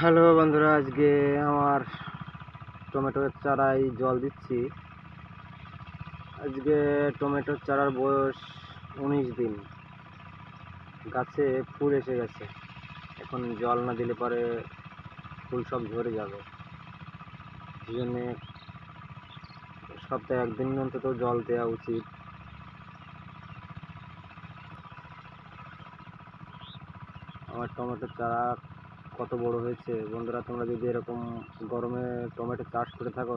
Hello বন্ধুরা, আজকে আমার টমেটোর চারায় জল দিচ্ছি। আজকে টমেটোর চারার বয়স 19 দিন। গাছে ফুল এসে গেছে। এখন জল না দিলে পরে ফুল সব ঝরে যাবে। সেই জন্যে সপ্তাহে একদিন অন্তত জল দেওয়া উচিত। আমার টমেটোর চারা কত বড় হয়েছে বন্ধুরা, তোমরা যদি এরকম গরমে টমেটো চাষ করে থাকো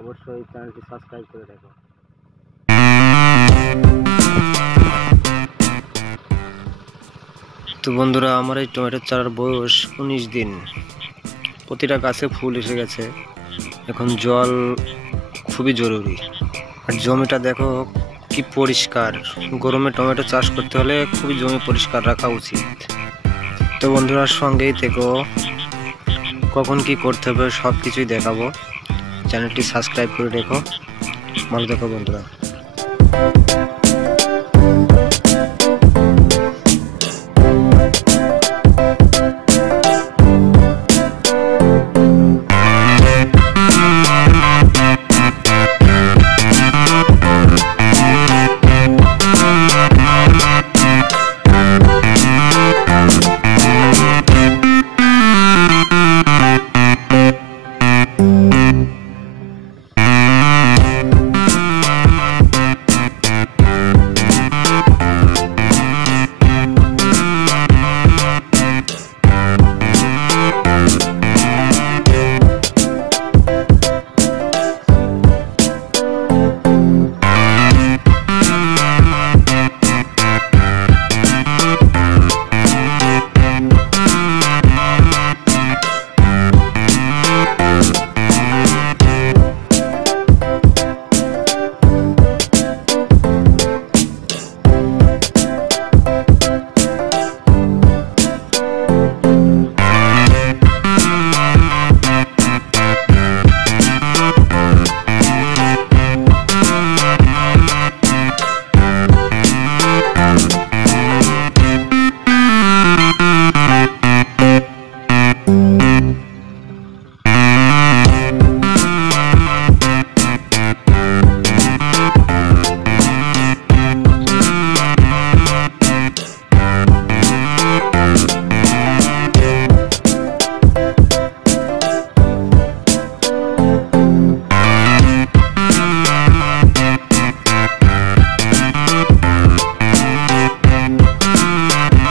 অবশ্যই চ্যানেলটি সাবস্ক্রাইব করে রাখো। তো বন্ধুরা, আমার এই টমেটোর চারার বয়স 19 দিন। প্রতিটা গাছে ফুল এসে গেছে। এখন জল খুবই জরুরি। আর জমিটা দেখো কি পরিষ্কার। গরমে টমেটো চাষ করতে হলে খুবই জমি পরিষ্কার রাখা উচিত। তো বন্ধুরা, সঙ্গেই থেকো, কখন কি করতে হবে সব কিছুই দেখাবো। চ্যানেলটি সাবস্ক্রাইব করে রেখো। ভালো থেকো বন্ধুরা।